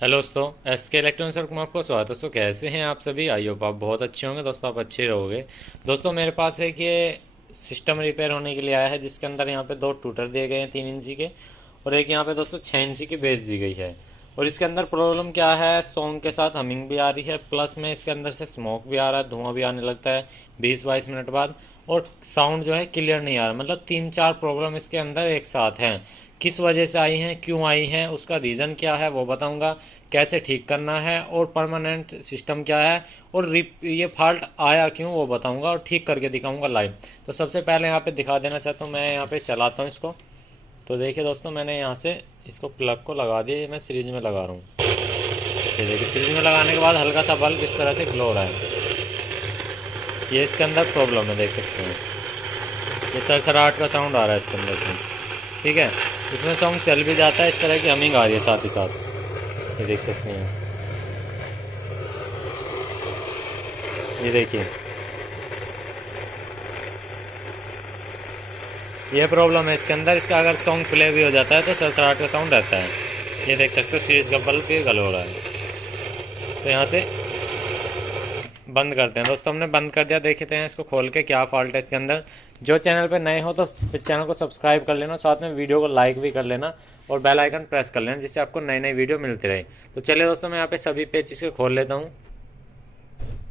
Hello दोस्तों, SK electronics में आपको स्वागत है। दोस्तों कैसे हैं आप सभी? आई होप आप बहुत अच्छे होंगे। दोस्तों आप अच्छे रहोगे। दोस्तों मेरे पास एक ये सिस्टम रिपेयर होने के लिए आया है, जिसके अंदर यहाँ पे दो टूटर दिए गए हैं 3 इंची के, और एक यहाँ पे दोस्तों 6 इंची की बेस दी गई है। और इसके अंदर प्रॉब्लम क्या है, सॉन्ग के साथ हमिंग भी आ रही है, प्लस में इसके अंदर से स्मोक भी आ रहा है, धुआं भी आने लगता है 20-22 मिनट बाद। और साउंड जो है क्लियर नहीं आ रहा। मतलब 3-4 प्रॉब्लम इसके अंदर एक साथ हैं। किस वजह से आई हैं, क्यों आई हैं, उसका रीज़न क्या है वो बताऊंगा, कैसे ठीक करना है, और परमानेंट सिस्टम क्या है, और ये फॉल्ट आया क्यों वो बताऊंगा, और ठीक करके दिखाऊंगा लाइव। तो सबसे पहले यहाँ पे दिखा देना चाहता हूँ, मैं यहाँ पे चलाता हूँ इसको। तो देखिए दोस्तों, मैंने यहाँ से इसको प्लग को लगा दिया। ये मैं सीरीज में लगा रहा हूँ। ये देखिए, सीरीज में लगाने के बाद हल्का सा बल्ब इस तरह से ग्लो हो रहा है। ये इसके अंदर प्रॉब्लम है, देख सकते हैं। ये सरसराहट का साउंड आ रहा है इसके अंदर से। ठीक है, इसमें सॉन्ग चल भी जाता है, इस तरह की हमिंग आ रही है साथ ही साथ। ये देख सकते हैं, ये देखिए, ये प्रॉब्लम है इसके अंदर। इसका अगर सॉन्ग प्ले भी हो जाता है तो सरसराहट का साउंड रहता है। ये देख सकते हो, सीरीज का बल्ब भी गल हो रहा है। तो यहाँ से बंद करते हैं। दोस्तों हमने बंद कर दिया। देखते हैं इसको खोल के क्या फॉल्ट है इसके अंदर। जो चैनल पे नए हो तो चैनल को सब्सक्राइब कर लेना, साथ में वीडियो को लाइक भी कर लेना, और बेल आइकन प्रेस कर लेना, जिससे आपको नई नई वीडियो मिलती रहे। तो चलिए दोस्तों, मैं यहाँ पे सभी पेज इसके खोल लेता हूँ।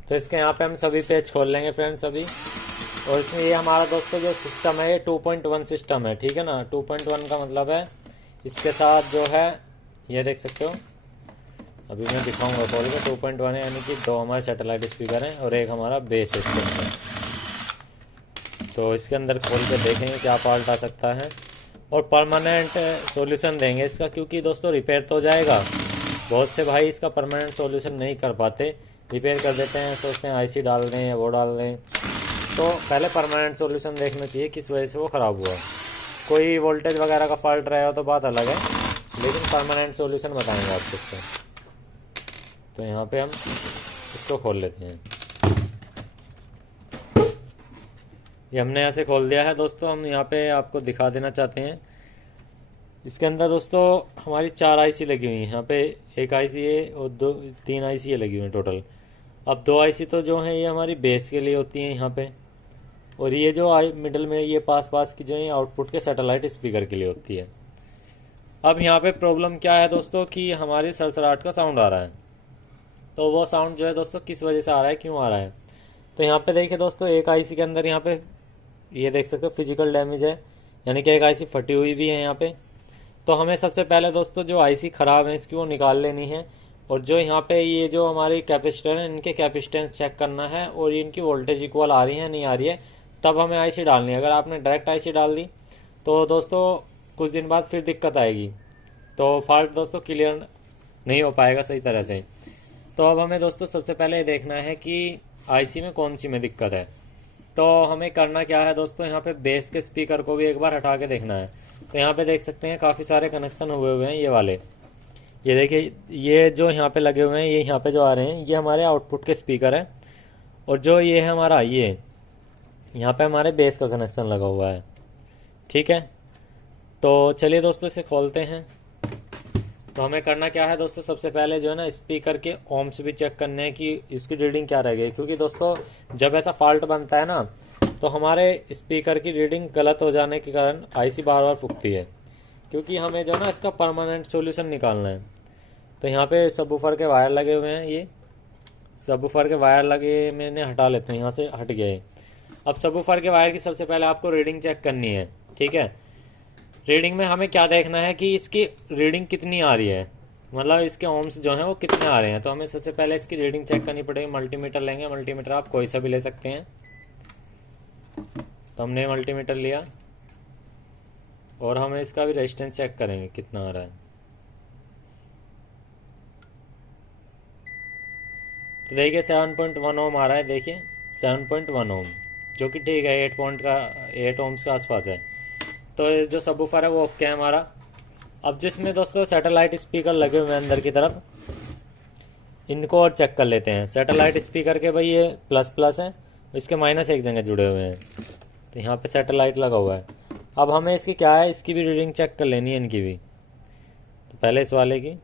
तो इसके यहाँ पे हम सभी पेज खोल लेंगे फ्रेंड्स सभी। और इसमें ये हमारा दोस्तों जो सिस्टम है, ये 2.1 सिस्टम है, ठीक है ना। 2.1 का मतलब है इसके साथ जो है, ये देख सकते हो, अभी मैं दिखाऊंगा खोल के। 2.1 है, यानी कि दो हमारे सैटेलाइट स्पीकर हैं और एक हमारा बेस है इसके अंदर। तो इसके अंदर खोल के देखेंगे क्या फॉल्ट आ सकता है, और परमानेंट सॉल्यूशन देंगे इसका, क्योंकि दोस्तों रिपेयर तो हो जाएगा। बहुत से भाई इसका परमानेंट सॉल्यूशन नहीं कर पाते, रिपेयर कर देते हैं, सोचते हैं आईसी डाल दें या वो डाल दें। तो पहले परमानेंट सॉल्यूशन देखना चाहिए किस वजह से वो ख़राब हुआ। कोई वोल्टेज वगैरह का फॉल्ट रहा हो तो बात अलग है, लेकिन परमानेंट सॉल्यूशन बताएंगे आपको इसका। तो यहाँ पे हम इसको खोल लेते हैं। ये हमने यहाँ से खोल दिया है दोस्तों। हम यहाँ पे आपको दिखा देना चाहते हैं, इसके अंदर दोस्तों हमारी 4 आईसी लगी हुई हैं। यहाँ पे एक आईसी है और 3 आईसी लगी हुई हैं टोटल। अब 2 आईसी तो जो हैं ये हमारी बेस के लिए होती हैं यहाँ पे, और ये जो आई मिडल में ये पास पास की जो है आउटपुट के सैटेलाइट स्पीकर के लिए होती है। अब यहाँ पे प्रॉब्लम क्या है दोस्तों, कि हमारी सरसराहट का साउंड आ रहा है। तो वो साउंड जो है दोस्तों किस वजह से आ रहा है, क्यों आ रहा है। तो यहाँ पे देखिए दोस्तों, एक आईसी के अंदर यहाँ पे ये देख सकते हो फिजिकल डैमेज है, यानी कि एक आईसी फटी हुई भी है यहाँ पे। तो हमें सबसे पहले दोस्तों जो आईसी ख़राब है इसकी वो निकाल लेनी है, और जो यहाँ पे ये जो हमारी कैपेसिटर है इनके कैपेसिटेंस चेक करना है, और इनकी वोल्टेज इक्वल आ रही है नहीं आ रही है, तब हमें आईसी डालनी है। अगर आपने डायरेक्ट आईसी डाल दी तो दोस्तों कुछ दिन बाद फिर दिक्कत आएगी, तो फॉल्ट दोस्तों क्लियर नहीं हो पाएगा सही तरह से। तो अब हमें दोस्तों सबसे पहले ये देखना है कि आईसी में कौन सी में दिक्कत है। तो हमें करना क्या है दोस्तों, यहाँ पे बेस के स्पीकर को भी एक बार हटा के देखना है। तो यहाँ पे देख सकते हैं काफ़ी सारे कनेक्शन हुए हैं ये वाले। ये देखिए, ये जो यहाँ पे लगे हुए हैं, ये यहाँ पे जो आ रहे हैं, ये हमारे आउटपुट के स्पीकर हैं। और जो ये है हमारा, ये यहाँ पे हमारे बेस का कनेक्शन लगा हुआ है, ठीक है। तो चलिए दोस्तों इसे खोलते हैं। तो हमें करना क्या है दोस्तों, सबसे पहले जो है ना स्पीकर के ओम्स भी चेक करने हैं कि इसकी रीडिंग क्या रहेगी। क्योंकि दोस्तों जब ऐसा फॉल्ट बनता है ना, तो हमारे स्पीकर की रीडिंग गलत हो जाने के कारण आईसी बार बार फूकती है। क्योंकि हमें जो है ना इसका परमानेंट सॉल्यूशन निकालना है। तो यहाँ पे सबवूफर के वायर लगे हुए हैं, ये सबवूफर के वायर लगे, मैंने हटा लेते हैं, यहाँ से हट गए। अब सबवूफर के वायर की सबसे पहले आपको रीडिंग चेक करनी है, ठीक है। रीडिंग में हमें क्या देखना है कि इसकी रीडिंग कितनी आ रही है, मतलब इसके ओम्स जो हैं वो कितने आ रहे हैं। तो हमें सबसे पहले इसकी रीडिंग चेक करनी पड़ेगी। मल्टीमीटर लेंगे, मल्टीमीटर आप कोई सा भी ले सकते हैं। तो हमने मल्टीमीटर लिया, और हमें इसका भी रेजिस्टेंस चेक करेंगे कितना आ रहा है। तो देखिए 7.1 ओम आ रहा है, देखिए 7.1 ओम, जो कि ठीक है, 8 ओम्स के आसपास है। तो ये जो सबवूफर है वो ओके है हमारा। अब जिसमें दोस्तों सैटेलाइट स्पीकर लगे हुए हैं अंदर की तरफ, इनको और चेक कर लेते हैं। सैटेलाइट स्पीकर के भाई ये प्लस प्लस हैं, इसके माइनस एक जगह जुड़े हुए हैं। तो यहाँ पे सैटेलाइट लगा हुआ है। अब हमें इसकी क्या है, इसकी भी रीडिंग चेक कर लेनी है, इनकी भी। तो पहले इस वाले की,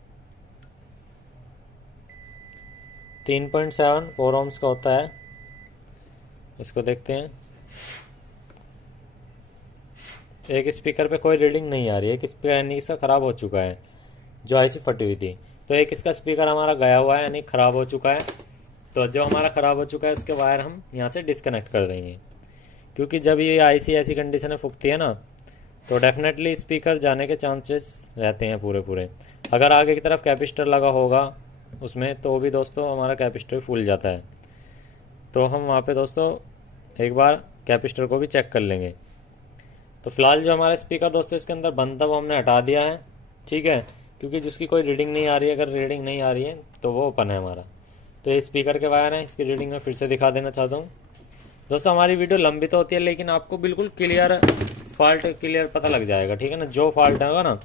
3.7 4 ohms का होता है। इसको देखते हैं। एक स्पीकर पे कोई रीडिंग नहीं आ रही है, एक स्पीकर यानी इसका ख़राब हो चुका है, जो आईसी फटी हुई थी। तो एक इसका स्पीकर हमारा गया हुआ है यानी ख़राब हो चुका है। तो जो हमारा ख़राब हो चुका है उसके वायर हम यहाँ से डिस्कनेक्ट कर देंगे, क्योंकि जब ये आईसी ऐसी कंडीशन में फूकती है ना तो डेफिनेटली स्पीकर जाने के चांसेस रहते हैं पूरे पूरे। अगर आगे की तरफ कैपेसिटर लगा होगा उसमें तो भी दोस्तों हमारा कैपेसिटर फूल जाता है। तो हम वहाँ पे दोस्तों एक बार कैपेसिटर को भी चेक कर लेंगे। तो फिलहाल जो हमारा स्पीकर दोस्तों इसके अंदर बंद था वो हमने हटा दिया है, ठीक है, क्योंकि जिसकी कोई रीडिंग नहीं आ रही है, अगर रीडिंग नहीं आ रही है तो वो ओपन है हमारा। तो ये स्पीकर के वायर हैं, इसकी रीडिंग मैं फिर से दिखा देना चाहता हूँ। दोस्तों हमारी वीडियो लंबी तो होती है लेकिन आपको बिल्कुल क्लियर फॉल्ट क्लियर पता लग जाएगा, ठीक है ना। जो फॉल्ट होगा ना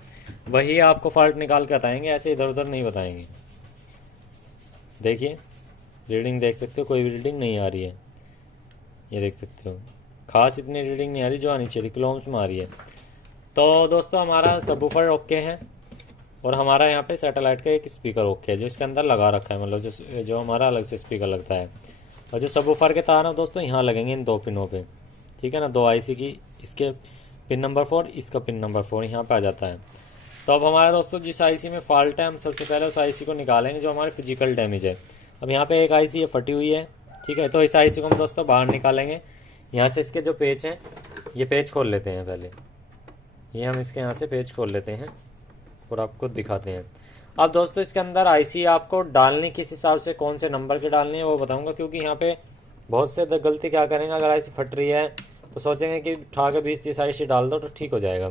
वही आपको फॉल्ट निकाल के बताएंगे, ऐसे इधर उधर नहीं बताएंगे। देखिए रीडिंग देख सकते हो, कोई भी रीडिंग नहीं आ रही है, ये देख सकते हो। खास इतनी रीडिंग नहीं आ रही जो आनी चाहिए, किलो ओम्स में आ रही है। तो दोस्तों हमारा सबवूफर ओके है और हमारा यहाँ पे सैटेलाइट का एक स्पीकर ओके है जो इसके अंदर लगा रखा है, मतलब जो हमारा अलग से स्पीकर लगता है। और जो सबवूफर के तार हैं दोस्तों यहाँ लगेंगे इन 2 पिनों पे, ठीक है ना। 2 आईसी की, इसके पिन नंबर 4, इसका पिन नंबर 4 यहाँ पे आ जाता है। तो अब हमारा दोस्तों जिस आईसी में फॉल्ट है हम सबसे पहले उस आईसी को निकालेंगे जो हमारी फिजिकल डैमेज है। अब यहाँ पे एक आईसी ये फटी हुई है, ठीक है। तो इस आईसी को हम दोस्तों बाहर निकालेंगे। यहाँ से इसके जो पेच हैं ये पेच खोल लेते हैं पहले, ये हम इसके यहाँ से पेच खोल लेते हैं और आपको दिखाते हैं। अब दोस्तों इसके अंदर आईसी आपको डालनी किस हिसाब से, कौन से नंबर की डालनी है वो बताऊंगा, क्योंकि यहाँ पे बहुत से गलती क्या करेंगे, अगर आईसी फट रही है तो सोचेंगे कि उठा के 20-30 आईसी डाल दो तो ठीक हो जाएगा।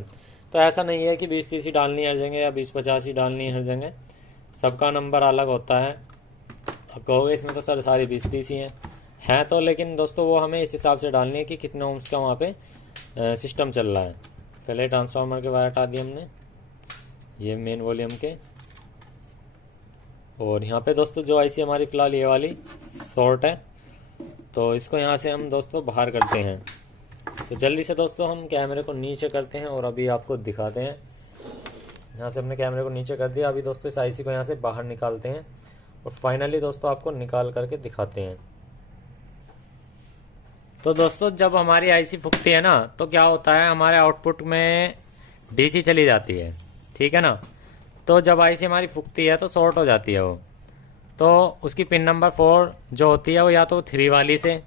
तो ऐसा नहीं है कि 20-30 ही डालनी है हर जगह या 20-50 ही डालनी है हर जगह, सबका नंबर अलग होता है। अब कहोगे इसमें तो सर सारी 20-30 ही हैं तो, लेकिन दोस्तों वो हमें इस हिसाब से डालनी है कि कितने ओम्स का वहाँ पे सिस्टम चल रहा है। पहले ट्रांसफार्मर के वायर हटा दिए हमने, ये मेन वॉल्यूम के। और यहाँ पे दोस्तों जो आईसी हमारी फ़िलहाल ये वाली शॉर्ट है, तो इसको यहाँ से हम दोस्तों बाहर करते हैं। तो जल्दी से दोस्तों हम कैमरे को नीचे करते हैं और अभी आपको दिखाते हैं। यहाँ से हमने कैमरे को नीचे कर दिया। अभी दोस्तों इस आईसी को यहाँ से बाहर निकालते हैं और फाइनली दोस्तों आपको निकाल करके दिखाते हैं। तो दोस्तों जब हमारी आईसी फूकती है ना तो क्या होता है, हमारे आउटपुट में डीसी चली जाती है, ठीक है ना। तो जब आईसी हमारी फूकती है तो शॉर्ट हो जाती है वो। तो उसकी पिन नंबर 4 जो होती है वो या तो 3 वाली से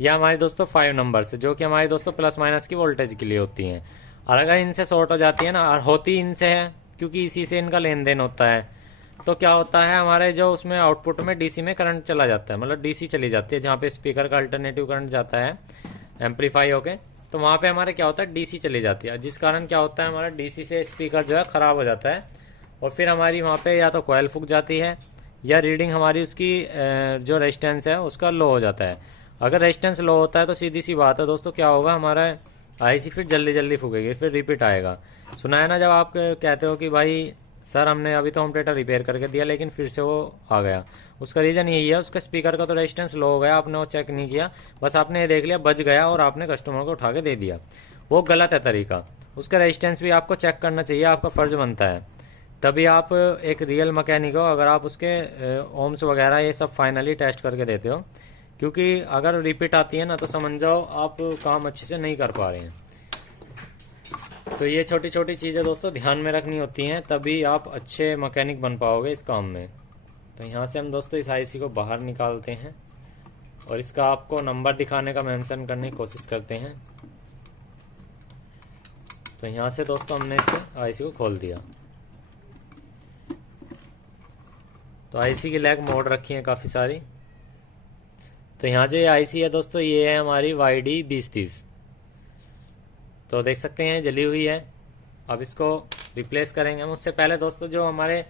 या हमारी दोस्तों 5 नंबर से, जो कि हमारी दोस्तों प्लस माइनस की वोल्टेज के लिए होती हैं। और अगर इनसे शॉर्ट हो जाती है ना, और होती इनसे है क्योंकि इसी से इनका लेन देन होता है, तो क्या होता है हमारे जो उसमें आउटपुट में डीसी में करंट चला जाता है, मतलब डीसी चली जाती है जहाँ पे स्पीकर का अल्टरनेटिव करंट जाता है एम्पलीफाई होके। तो वहाँ पे हमारे क्या होता है, डीसी चली जाती है, जिस कारण क्या होता है हमारा डीसी से स्पीकर जो है ख़राब हो जाता है। और फिर हमारी वहाँ पे या तो कोयल फूक जाती है या रीडिंग हमारी उसकी जो रेजिस्टेंस है उसका लो हो जाता है। अगर रेजिस्टेंस लो होता है तो सीधी सी बात है दोस्तों क्या होगा, हमारा आईसी फिर जल्दी जल्दी फूकेगी, फिर रिपीट आएगा। सुना है ना जब आप कहते हो कि भाई सर हमने अभी तो होम थिएटर रिपेयर करके दिया लेकिन फिर से वो आ गया, उसका रीज़न यही है, उसका स्पीकर का तो रेजिस्टेंस लो हो गया, आपने वो चेक नहीं किया, बस आपने ये देख लिया बच गया और आपने कस्टमर को उठा के दे दिया। वो गलत है तरीका, उसका रेजिस्टेंस भी आपको चेक करना चाहिए, आपका फ़र्ज़ बनता है। तभी आप एक रियल मैकेनिक हो अगर आप उसके ओम्स वगैरह ये सब फाइनली टेस्ट करके देते हो, क्योंकि अगर रिपीट आती है ना तो समझ जाओ आप काम अच्छे से नहीं कर पा रहे हैं। तो ये छोटी छोटी चीज़ें दोस्तों ध्यान में रखनी होती हैं, तभी आप अच्छे मैकेनिक बन पाओगे इस काम में। तो यहाँ से हम दोस्तों इस आईसी को बाहर निकालते हैं और इसका आपको नंबर दिखाने का मेंशन करने की कोशिश करते हैं। तो यहाँ से दोस्तों हमने इसके आईसी को खोल दिया। तो आईसी की लैग मोड रखी है काफ़ी सारी। तो यहाँ जो ये आईसी है दोस्तों ये है हमारी YD 2030, तो देख सकते हैं जली हुई है। अब इसको रिप्लेस करेंगे हम। उससे पहले दोस्तों जो हमारे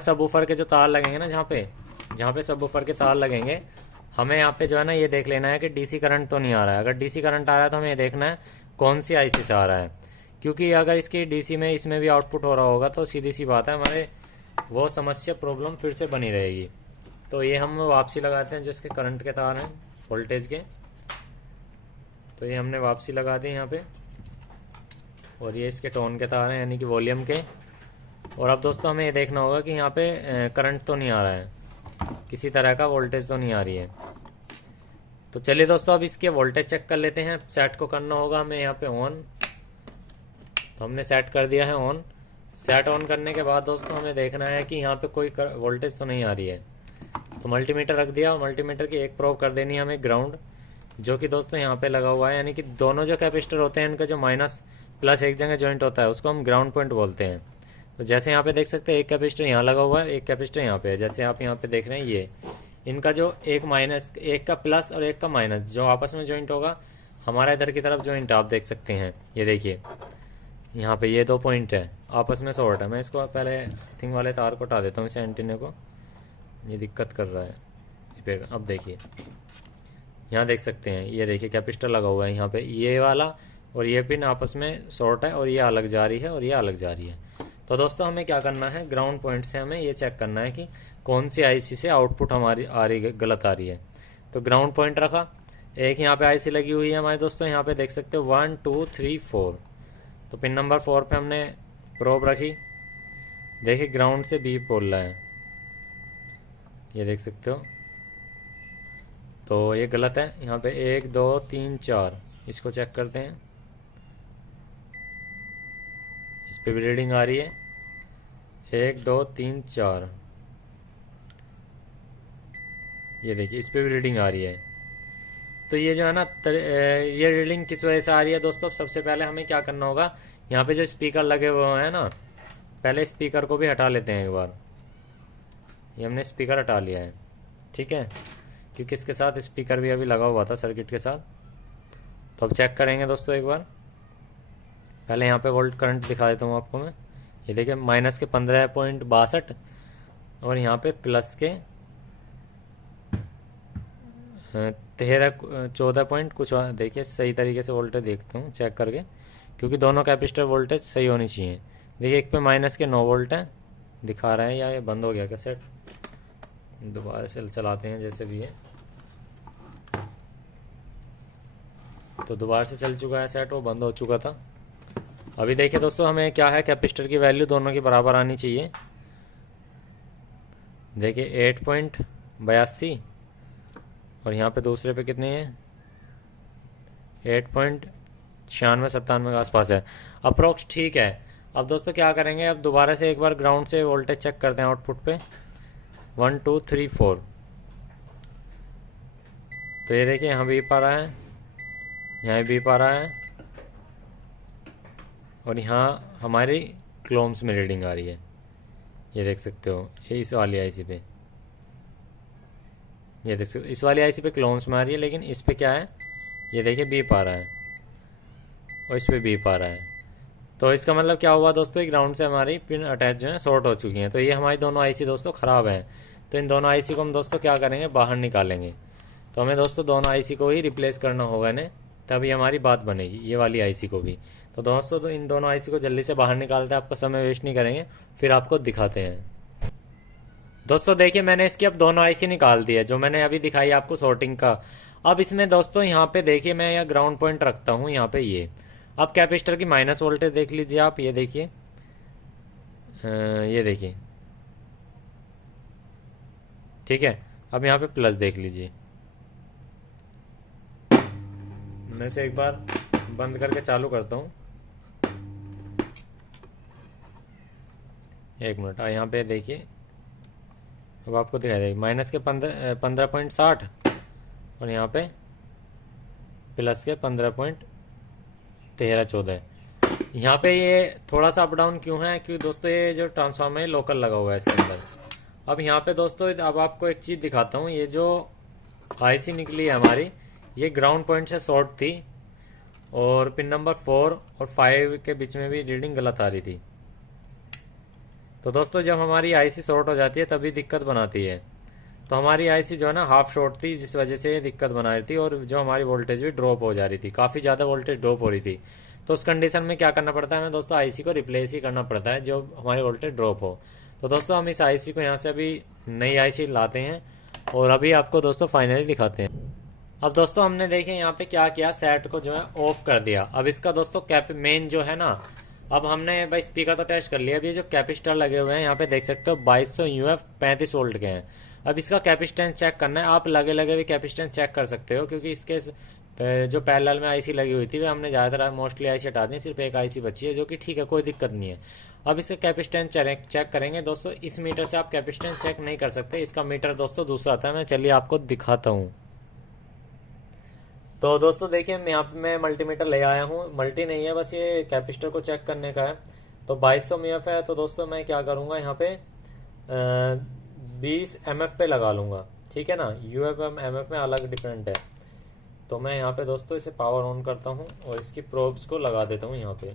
सबवूफर के जो तार लगेंगे ना, जहाँ पे सबवूफर के तार लगेंगे, हमें यहाँ पे जो है ना ये देख लेना है कि डीसी करंट तो नहीं आ रहा है। अगर डीसी करंट आ रहा है तो हमें ये देखना है कौन सी आईसी से आ रहा है, क्योंकि अगर इसकी डीसी में इसमें भी आउटपुट हो रहा होगा तो सीधी सी बात है हमारे वो समस्या प्रॉब्लम फिर से बनी रहेगी। तो ये हम वापसी लगाते हैं जो इसके करंट के तार हैं वोल्टेज के, तो ये हमने वापसी लगा दी यहाँ पे। और ये इसके टोन के तार हैं यानी कि वॉल्यूम के। और अब दोस्तों हमें ये देखना होगा कि यहाँ पे करंट तो नहीं आ रहा है, किसी तरह का वोल्टेज तो नहीं आ रही है। तो चलिए दोस्तों अब इसके वोल्टेज चेक कर लेते हैं। सेट को करना होगा हमें यहाँ पे ऑन, तो हमने सेट कर दिया है ऑन। सेट ऑन करने के बाद दोस्तों हमें देखना है कि यहाँ पे कोई वोल्टेज तो नहीं आ रही है। तो मल्टीमीटर रख दिया और मल्टीमीटर की एक प्रोब कर देनी है हमें ग्राउंड, जो कि दोस्तों यहाँ पे लगा हुआ है। यानी कि दोनों जो कैपेसिटर होते हैं इनका जो माइनस प्लस एक जगह ज्वाइंट होता है उसको हम ग्राउंड पॉइंट बोलते हैं। तो जैसे यहाँ पे देख सकते हैं एक कैपेसिटर यहाँ लगा हुआ है, एक कैपेसिटर यहाँ पे है। जैसे आप यहाँ पे देख रहे हैं ये इनका जो एक माइनस, एक का प्लस और एक का माइनस जो आपस में ज्वाइंट होगा हमारा इधर की तरफ ज्वाइंट आप देख सकते हैं। ये देखिए यहाँ पे ये 2 पॉइंट है आपस में शॉर्ट है। मैं इसको पहले थिंग वाले तार को हटा देता हूँ, इसे एंटीने को, ये दिक्कत कर रहा है फिर। अब देखिए यहाँ देख सकते हैं, ये देखिए कैपेसिटर लगा हुआ है यहाँ पे, ये वाला और ये पिन आपस में शॉर्ट है और ये अलग जा रही है और ये अलग जा रही है। तो दोस्तों हमें क्या करना है, ग्राउंड पॉइंट से हमें ये चेक करना है कि कौन सी आईसी से आउटपुट हमारी आ रही है, गलत आ रही है। तो ग्राउंड पॉइंट रखा, एक यहाँ पे आईसी लगी हुई है हमारे दोस्तों, यहाँ पे देख सकते हो 1 2 3 4। तो पिन नंबर 4 पे हमने प्रोब रखी, देखिए ग्राउंड से बी बोल रहा है, ये देख सकते हो। तो ये गलत है, यहाँ पे 1 2 3 4 इसको चेक करते हैं। इस पे भी रीडिंग आ रही है 1 2 3 4, ये देखिए इस पे भी रीडिंग आ रही है। तो ये जो है ना ये रीडिंग किस वजह से आ रही है दोस्तों, सबसे पहले हमें क्या करना होगा, यहाँ पे जो स्पीकर लगे हुए हैं ना, पहले स्पीकर को भी हटा लेते हैं एक बार। ये हमने स्पीकर हटा लिया है, ठीक है, क्योंकि इसके साथ स्पीकर भी अभी लगा हुआ था सर्किट के साथ। तो अब चेक करेंगे दोस्तों एक बार। पहले यहाँ पे वोल्ट करंट दिखा देता हूँ आपको मैं। ये देखिए माइनस के 15.62 और यहाँ पे प्लस के 14 पॉइंट कुछ। देखिए सही तरीके से वोल्टेज देखता हूँ चेक करके, क्योंकि दोनों कैपेसिटर वोल्टेज सही होनी चाहिए। देखिए एक पे माइनस के 9 वोल्ट है दिखा रहा है, या ये बंद हो गया क्या सेट, दोबारा से चलाते हैं जैसे भी है। तो दोबारा से चल चुका है सेट, वो बंद हो चुका था। अभी देखिए दोस्तों हमें क्या है, कैपेसिटर की वैल्यू दोनों की बराबर आनी चाहिए। देखिए 8.82 और यहाँ पे दूसरे पे कितने हैं 8.96-97 के आसपास है अप्रोक्स, ठीक है। अब दोस्तों क्या करेंगे, अब दोबारा से एक बार ग्राउंड से वोल्टेज चेक करते हैं आउटपुट पे 1 2 3 4। तो ये देखिए यहाँ भी पा रहा है, यहाँ भी पा रहा है और यहाँ हमारी क्लोम्स में रीडिंग आ रही है, ये देख सकते हो। ये इस वाली आईसी पे, ये देख सकते हो इस वाली आईसी पे क्लोम्स में आ रही है, लेकिन इस पे क्या है, ये देखिए बीप आ रहा है और इस पे बीप आ रहा है। तो इसका मतलब क्या हुआ दोस्तों, ग्राउंड से हमारी पिन अटैच जो है शॉर्ट हो चुकी हैं। तो ये हमारी दोनों आईसी दोस्तों ख़राब हैं। तो इन दोनों आईसी को हम दोस्तों क्या करेंगे, बाहर निकालेंगे। तो हमें दोस्तों दोनों आईसी को ही रिप्लेस करना होगा इन्हें, तभी हमारी बात बनेगी, ये वाली आईसी को भी। तो दोस्तों तो इन दोनों आईसी को जल्दी से बाहर निकालते हैं, आपका समय वेस्ट नहीं करेंगे, फिर आपको दिखाते हैं। दोस्तों देखिए मैंने इसकी अब दोनों आईसी निकाल दी है, जो मैंने अभी दिखाई आपको शॉर्टिंग का। अब इसमें दोस्तों यहाँ पे देखिए मैं यह ग्राउंड पॉइंट रखता हूँ यहाँ पे ये। अब कैपेसिटर की माइनस वोल्टेज देख लीजिए आप, ये देखिए ये देखिए, ठीक है। अब यहाँ पे प्लस देख लीजिए, मैं से एक बार बंद करके चालू करता हूँ, 1 मिनट। यहाँ पे देखिए अब आपको दिखाई देगी माइनस के 15.60 और यहाँ पे प्लस के 15.13-14। यहाँ पे ये थोड़ा सा अप डाउन क्यों है, क्योंकि दोस्तों ये जो ट्रांसफार्मर है लोकल लगा हुआ है इसके अंदर। अब यहाँ पे दोस्तों अब आपको एक चीज़ दिखाता हूँ, ये जो आईसी निकली है हमारी, ये ग्राउंड पॉइंट से शॉर्ट थी और पिन नंबर 4 और 5 के बीच में भी रीडिंग गलत आ रही थी। तो दोस्तों जब हमारी आईसी शॉर्ट हो जाती है तभी दिक्कत बनाती है। तो हमारी आईसी जो है ना हाफ शॉर्ट थी, जिस वजह से ये दिक्कत बना रही थी और जो हमारी वोल्टेज भी ड्रॉप हो जा रही थी, काफ़ी ज़्यादा वोल्टेज ड्रॉप हो रही थी। तो उस कंडीशन में क्या करना पड़ता है हमें दोस्तों, आईसी को रिप्लेस ही करना पड़ता है जो हमारी वोल्टेज ड्रॉप हो। तो दोस्तों हम इस आईसी को यहाँ से अभी नई आईसी लाते हैं और अभी आपको दोस्तों फाइनली दिखाते हैं। अब दोस्तों हमने देखे यहाँ पे क्या किया, सेट को जो है ऑफ कर दिया। अब इसका दोस्तों कैप मेन जो है ना, अब हमने भाई स्पीकर तो टेस्ट कर लिया। अब ये जो कैपेसिटर लगे हुए हैं यहाँ पे देख सकते हो 2200 UF 35 वोल्ट के हैं। अब इसका कैपेसिटेंस चेक करना है। आप लगे लगे भी कैपेसिटेंस चेक कर सकते हो, क्योंकि इसके जो पैरेलल में आईसी लगी हुई थी वे हमने ज़्यादातर मोस्टली आईसी हटा दी, सिर्फ एक आईसी बची है, जो कि ठीक है, कोई दिक्कत नहीं है। अब इसका कैपेसिटेंस चेक करेंगे दोस्तों। इस मीटर से आप कैपेसिटेंस चेक नहीं कर सकते, इसका मीटर दोस्तों दूसरा आता है। मैं चलिए आपको दिखाता हूँ। तो दोस्तों देखिए, मैं यहाँ पे मैं मल्टीमीटर ले आया हूँ। मल्टी नहीं है, बस ये कैपेसिटर को चेक करने का है। तो 2200 mF है। तो दोस्तों मैं क्या करूँगा, यहाँ पे 20 mF पे लगा लूँगा, ठीक है ना। UF MF में अलग डिफरेंट है। तो मैं यहाँ पे दोस्तों इसे पावर ऑन करता हूँ और इसकी प्रोब्स को लगा देता हूँ यहाँ पे।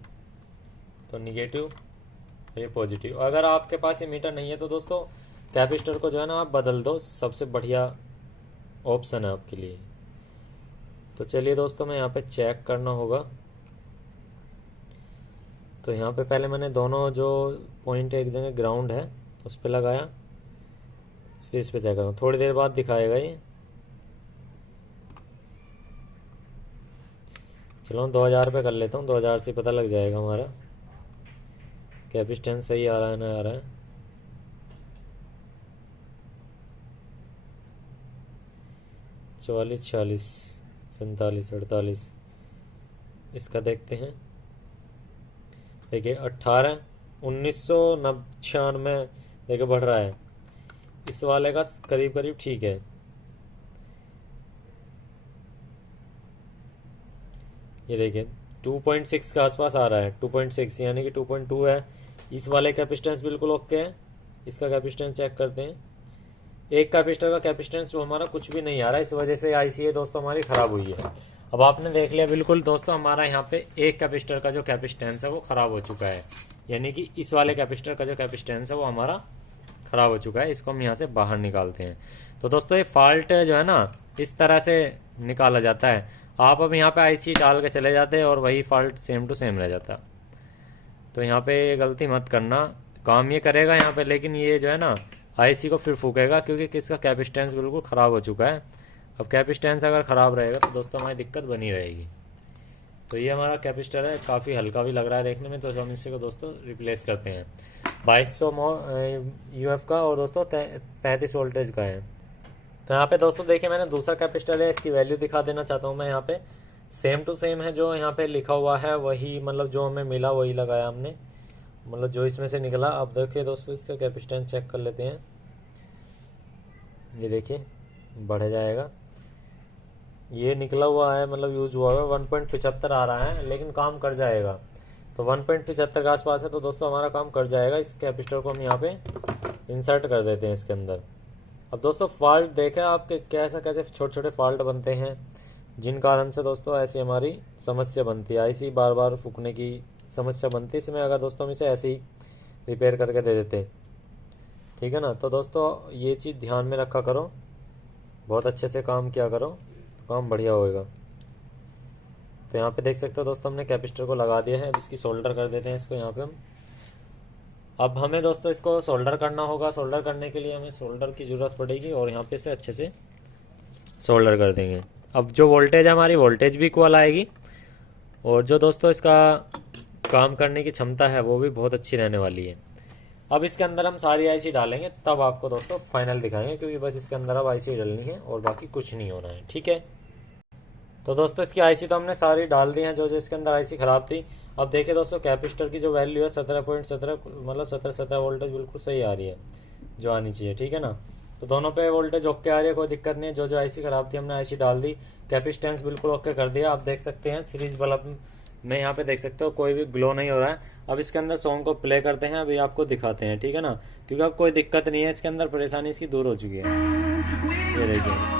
तो निगेटिव, ये पॉजिटिव। अगर आपके पास ये मीटर नहीं है तो दोस्तों कैपेसिटर को जो है ना आप बदल दो, सबसे बढ़िया ऑप्शन है आपके लिए। तो चलिए दोस्तों, मैं यहाँ पे चेक करना होगा। तो यहाँ पे पहले मैंने दोनों जो पॉइंट एक जगह ग्राउंड है उस पर लगाया, फिर इस पे चेक करूँ। थोड़ी देर बाद दिखाएगा ये। चलो 2000 पे कर लेता हूँ, 2000 से पता लग जाएगा हमारा कैपेसिटेंस सही आ रहा है ना आ रहा है। चवालीस, 46, 47, 48। इसका देखते हैं। देखिए 18, 1996 देखिए बढ़ रहा है। इस वाले का करीब करीब ठीक है। ये देखिए 2.6 के आसपास आ रहा है, 2.6 यानी कि 2.2 है। इस वाले कैपेसिटेंस बिल्कुल ओके है। इसका कैपेसिटेंस चेक करते हैं। एक कैपेसिटर का कैपेसिटेंस जो हमारा कुछ भी नहीं आ रहा है, इस वजह से आईसी दोस्तों हमारी खराब हुई है। अब आपने देख लिया बिल्कुल दोस्तों, हमारा यहाँ पे एक कैपेसिटर का जो कैपेसिटेंस है वो खराब हो चुका है, यानी कि इस वाले कैपेसिटर का जो कैपेसिटेंस है वो हमारा खराब हो चुका है। इसको हम यहाँ से बाहर निकालते हैं। तो दोस्तों ये फॉल्ट जो है ना इस तरह से निकाला जाता है। आप अब यहाँ पे आईसी डाल के चले जाते हैं और वही फॉल्ट सेम टू सेम रह जाता। तो यहाँ पे गलती मत करना। काम ये करेगा यहाँ पे, लेकिन ये जो है ना आईसी को फिर फूकेगा, क्योंकि किसका कैपेसिटेंस बिल्कुल ख़राब हो चुका है। अब कैपेसिटेंस अगर ख़राब रहेगा तो दोस्तों हमारी दिक्कत बनी रहेगी। तो ये हमारा कैपेसिटर है, काफ़ी हल्का भी लग रहा है देखने में। तो हम इसे को दोस्तों रिप्लेस करते हैं। 2200 UF का और दोस्तों 35 वोल्टेज का है। तो यहाँ पे दोस्तों देखिए, मैंने दूसरा कैपेसिटर है, इसकी वैल्यू दिखा देना चाहता हूँ मैं। यहाँ पे सेम टू सेम है, जो यहाँ पे लिखा हुआ है वही, मतलब जो हमें मिला वही लगाया हमने, मतलब जो इसमें से निकला। अब देखिए दोस्तों, इसका कैपेसिटेंस चेक कर लेते हैं। ये देखिए बढ़ जाएगा। ये निकला हुआ है, मतलब यूज हुआ है 1.75 आ रहा है, लेकिन काम कर जाएगा। तो 1.75 के आसपास है, तो दोस्तों हमारा काम कर जाएगा। इस कैपेसिटर को हम यहाँ पे इंसर्ट कर देते हैं इसके अंदर। अब दोस्तों फॉल्ट देखें आपके कैसे छोटे छोटे फॉल्ट बनते हैं, जिन कारण से दोस्तों ऐसी हमारी समस्या बनती है, आईसी बार बार फूकने की समस्या बनती है। इसमें अगर दोस्तों हम इसे ऐसे ही रिपेयर करके दे देते, ठीक है ना। तो दोस्तों ये चीज़ ध्यान में रखा करो, बहुत अच्छे से काम किया करो, तो काम बढ़िया होएगा। तो यहाँ पे देख सकते हो दोस्तों, हमने कैपेसिटर को लगा दिया है। अब इसकी सोल्डर कर देते हैं इसको यहाँ पे हम। अब हमें दोस्तों इसको सोल्डर करना होगा। सोल्डर करने के लिए हमें सोल्डर की ज़रूरत पड़ेगी और यहाँ पे से अच्छे से सोल्डर कर देंगे। अब जो वोल्टेज है हमारी, वोल्टेज भी इक्वल आएगी, और जो दोस्तों इसका काम करने की क्षमता है वो भी बहुत अच्छी रहने वाली है। अब इसके अंदर हम सारी आईसी डालेंगे, तब आपको दोस्तों फाइनल दिखाएंगे, क्योंकि बस इसके अंदर अब आईसी डालनी है और बाकी कुछ नहीं होना है, ठीक है। तो दोस्तों इसकी आईसी तो हमने सारी डाल दी है, जो जो इसके अंदर आईसी खराब थी। अब देखिए दोस्तों, कैपेसिटर की जो वैल्यू है 17.17, मतलब 17 वोल्टेज बिल्कुल सही आ रही है, जो आनी चाहिए, ठीक है ना। तो दोनों पे वोल्टेज ओके आ रही है, कोई दिक्कत नहीं है। जो जो आईसी खराब थी हमने आईसी डाल दी, कैपेसिटेंस बिल्कुल ओके कर दिया। आप देख सकते हैं सीरीज बल्ब में यहाँ पे देख सकते हो कोई भी ग्लो नहीं हो रहा है। अब इसके अंदर सॉन्ग को प्ले करते हैं, अभी आपको दिखाते हैं, ठीक है ना, क्योंकि अब कोई दिक्कत नहीं है इसके अंदर, परेशानी इसकी दूर हो चुकी है। ये देखिए,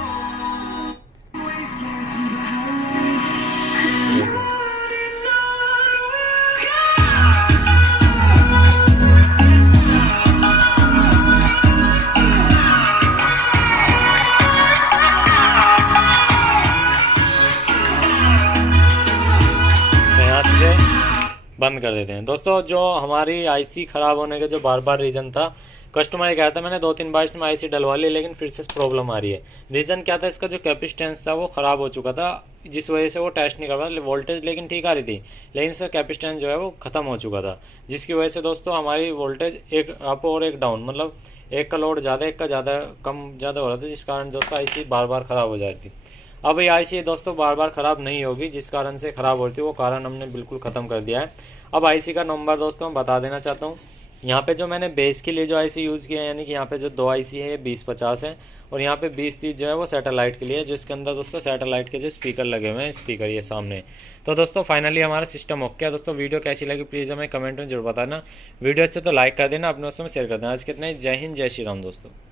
बंद कर देते हैं। दोस्तों जो हमारी आईसी खराब होने का जो बार बार रीज़न था, कस्टमर ये कह रहा था मैंने 2-3 बार इसमें आईसी डलवा ली, लेकिन फिर से प्रॉब्लम आ रही है। रीज़न क्या था, इसका जो कैपेसिटेंस था वो ख़राब हो चुका था, जिस वजह से वो टेस्ट नहीं कर रहा था। वोल्टेज लेकिन ठीक आ रही थी, लेकिन इसका कैपेसिटेंस जो है वो ख़त्म हो चुका था, जिसकी वजह से दोस्तों हमारी वोल्टेज एक अप और एक डाउन, मतलब एक का लोड ज़्यादा, एक का ज़्यादा कम ज़्यादा हो रहा था, जिस कारण दोस्तों आईसी बार बार ख़राब हो जाती थी। अब ये आईसी दोस्तों बार बार ख़राब नहीं होगी, जिस कारण से ख़राब होती है वो कारण हमने बिल्कुल ख़त्म कर दिया है। अब आईसी का नंबर दोस्तों मैं बता देना चाहता हूँ। यहाँ पे जो मैंने बेस के लिए जो आईसी यूज़ किया है, यानी कि यहाँ पे जो 2 आईसी है ये 2050 है, और यहाँ पे 2030 जो है वो सैटेलाइट के लिए है, जिसके अंदर दोस्तों सैटेलाइट के जो स्पीकर लगे हुए हैं, स्पीकर ये सामने। तो दोस्तों फाइनली हमारा सिस्टम ओके है। दोस्तों वीडियो कैसी लगी प्लीज़ हमें कमेंट में जरूर बताना। वीडियो अच्छे तो लाइक कर देना, अपने दोस्तों में शेयर कर देना। आज कितना ही, जय हिंद जय श्री राम दोस्तों।